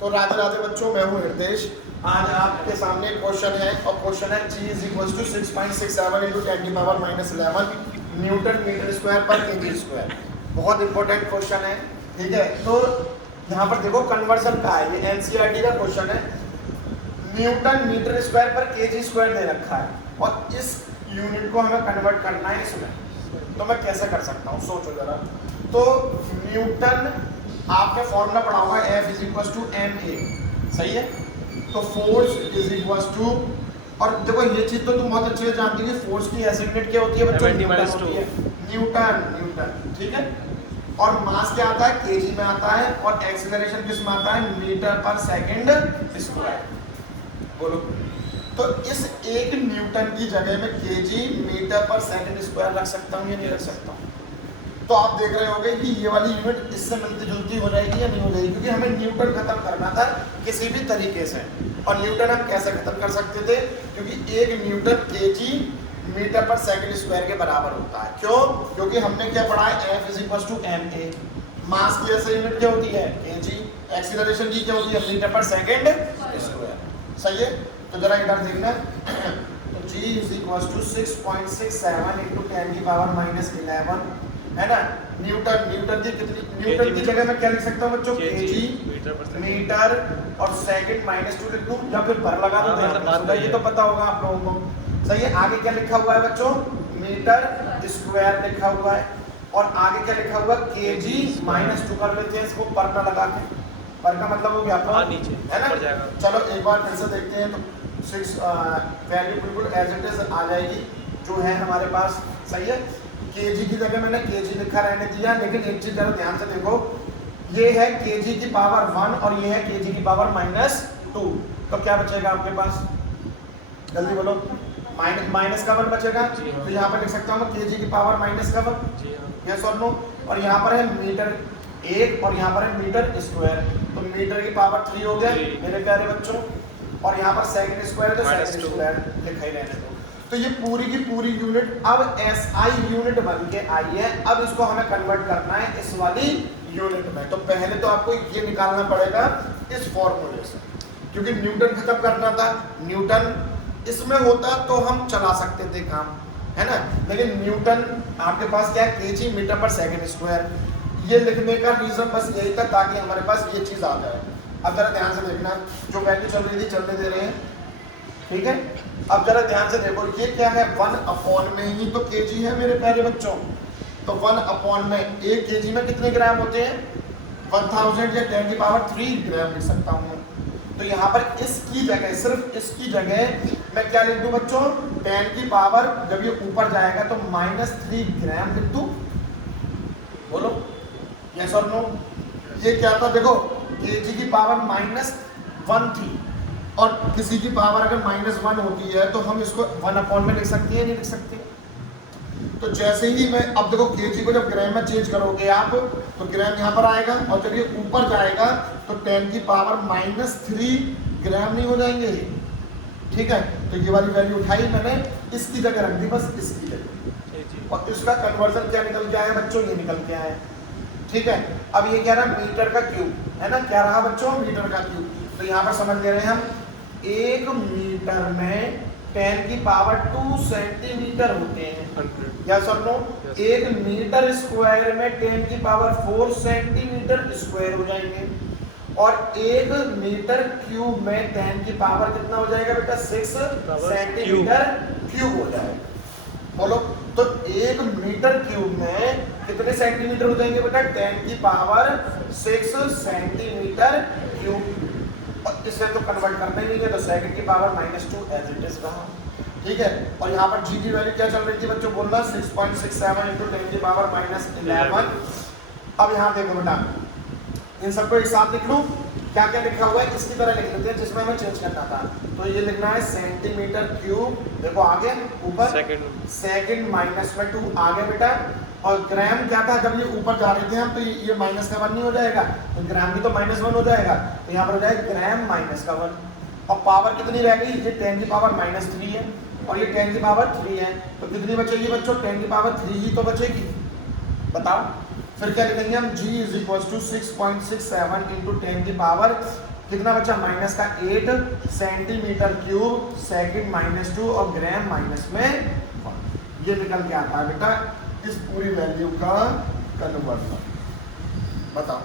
तो राधे राधे बच्चों, मैं हूँ हृदेश। आज आपके सामने क्वेश्चन है और क्वेश्चन है G is equal to 6.67 into 10 की पावर -11 न्यूटन मीटर स्क्वायर पर केजी स्क्वायर। बहुत इंपॉर्टेंट क्वेश्चन है, ठीक है। तो यहाँ पर देखो कन्वर्जन का है, ये एनसीईआरटी का क्वेश्चन है। न्यूटन मीटर स्क्वायर पर केजी स्क्वायर दे रखा है और इस यूनिट को हमें कन्वर्ट करना है इसमें। तो मैं कैसे कर सकता हूँ, सोचो जरा। तो न्यूटन आपने फॉर्मूला पढ़ा होगा F is equal to ma, सही है। तो फोर्स इज इक्वल टू, और देखो ये चीज तो तुम बहुत अच्छे से जानती हो, फोर्स की ऐसी यूनिट क्या होती है बच्चों? न्यूटन होती है, न्यूटन, ठीक है। और मास क्या आता है? केजी में आता है। और एक्सीलरेशन किस में आता है? मीटर पर सेकंड स्क्वायर। बोलो, तो इस एक न्यूटन की जगह में केजी मीटर पर सेकंड स्क्वायर रख सकता हूँ या नहीं रख सकता हूँ? तो आप देख रहे होंगे कि ये वाली यूनिट इससे मिलती जुलती हो जाएगी या नहीं हो जाएगी, क्योंकि हमें न्यूटन खत्म करना था किसी भी तरीके से। और न्यूटन हम कैसे खत्म कर सकते थे? क्योंकि एक न्यूटन केजी मीटर पर सेकंड स्क्वायर के बराबर होता है। क्यों? क्योंकि हमने क्या पढ़ा है? F is equal to ma। Mass की ऐसी यूनिट क्या होती है? केजी। एक्सीलरेशन की क्या होती है? मीटर पर सेकंड स्क्वायर, सही है। तो जरा इधर देखना, तो G is equal to 6.67 into 10 की पावर -11 है ना। न्यूटन की कितनी? न्यूटन की जगह मैं क्या लिख सकता हूँ बच्चों? केजी मीटर और सेकंड -2 लिख दूं या फिर भर लगा दूं? ये तो पता होगा आप लोगों को, सही है। आगे क्या लिखा हुआ है बच्चों? मीटर स्क्वायर लिखा हुआ है। और आगे क्या लिखा हुआ? केजी -2 कर लेते हैं इसको पर ना लगा के। पर का मतलब हो गया आपका नीचे, है ना। चलो एक बार फिर से देखते हैं। तो 6 वैल्यू बिल्कुल एज इट इज आ जाएगी जो है हमारे पास, सही है। केजी की जगह मैंने केजी लिखा रहने दिया, लेकिन एक चीज जरा ध्यान से देखो, ये है केजी की पावर 1 और ये है केजी की पावर -2। तो क्या बचेगा आपके पास? जल्दी बोलो। माइनस का 1 बचेगा, तो यहाँ पर लिख सकता हूँ केजी की पावर -1, यस और नो। और यहाँ पर है मीटर 1 और यहाँ पर है मीटर स्क्वायर, तो मीटर की पावर 3 हो गया मेरे प्यारे बच्चों। और यहाँ पर सेकंड स्क्वायर, तो सेकंड स्क्वायर लिखा ही रहने दो। तो ये पूरी की पूरी यूनिट अब SI यूनिट बन के आई है। अब इसको हमें कन्वर्ट करना है इस वाली यूनिट में। तो पहले तो आपको ये निकालना पड़ेगा इस फॉर्मूले से, क्योंकि न्यूटन खत्म करना था। न्यूटन इसमें होता तो हम चला सकते थे काम, है ना। लेकिन न्यूटन आपके पास क्या है? केजी मीटर पर सेकंड स्क्वायर। ये लिखने का रीजन बस यही था ताकि हमारे पास ये चीज आ जाए। अब जरा ध्यान से देखना, जो वैल्यू चल रही थी चलने दे रहे हैं, ठीक है। अब जरा ध्यान से देखो, ये क्या है? 1/, में ही तो केजी है मेरे प्यारे बच्चों। तो 1/, में 1 केजी में कितने ग्राम होते हैं? 1000 या 10 की पावर 3 ग्राम लिख सकता हूँ। तो यहाँ पर इसकी जगह, सिर्फ इसकी जगह मैं क्या लिख दूं बच्चों? 10 की पावर, जब ये ऊपर जाएगा तो -3 ग्राम लिख दूं। बोलो यस और नो। ये क्या था? देखो केजी की पावर -1 थी, और किसी की पावर अगर -1 होती है तो हम इसको 1/, में लिख सकते हैं, नहीं लिख सकते? तो जैसे ही मैं, अब देखो केजी को जब ग्राम में चेंज करोगे आप, तो ग्राम यहाँ पर आएगा, और जब ये ऊपर जाएगा तो 10 की पावर -3 ग्राम नहीं हो जाएंगे, ठीक है। तो ये वाली वैल्यू उठाई मैंने, इसकी जगह रख दी, बस इसकी जगह। और इसका कन्वर्जन क्या निकल के आया बच्चों? ये निकल के आया, ठीक है। अब ये क्या रहा? मीटर का क्यूब, है ना। क्या रहा बच्चों? मीटर का क्यूब। तो यहाँ पर समझ ले रहे हैं हम, 1 मीटर में 10 की पावर 2 सेंटीमीटर होते हैं, यस और नो। 1 मीटर स्क्वायर में 10 की पावर 4 सेंटीमीटर स्क्वायर हो जाएंगे। और 1 मीटर क्यूब में 10 की पावर कितना हो जाएगा बेटा? 6 सेंटीमीटर क्यूब हो जाएगा। बोलो, तो 1 मीटर क्यूब में कितने सेंटीमीटर हो जाएंगे बेटा? 10 की पावर 6 सेंटीमीटर क्यूब। और इससे तो कन्वर्ट करना ही नहीं है, तो सेकंड की पावर -2 एज इट इज रहा, ठीक है। और यहाँ पर G की वैल्यू क्या चल रही थी बच्चों? बोलना 6.67 इंटू 10 की पावर -11। अब यहाँ देखो बेटा, इन सबको एक साथ लिख लूँ? क्या क्या लिखा हुआ है इसकी तरह लिख लेते हैं, जिसमें हमें चेंज करना था। तो ये लिखना है सेंटीमीटर क्यूब, देखो आगे ऊपर सेकंड -2 आगे बेटा। और ग्राम क्या था? जब ये ऊपर जा रहे थे हम, तो ये -1 नहीं हो जाएगा, तो ग्राम भी तो -1 हो जाएगा, तो यहाँ पर हो जाएगा ग्राम -1। और पावर कितनी रह गई? ये 10 की पावर -3 है, और ये 10 की पावर 3 है, तो कितनी बचेगी बच्चों? 10 की पावर 3 ही तो बचेगी, बताओ। फिर क्या लिखेंगे हम? G is equal to 6.67 into 10 की पावर कितना बचा माइनस का 8 सेंटीमीटर क्यूब सेकंड -2 और ग्राम माइनस में 1। ये निकल के आता है बेटा इस पूरी वैल्यू का कन्वर्जन। बताओ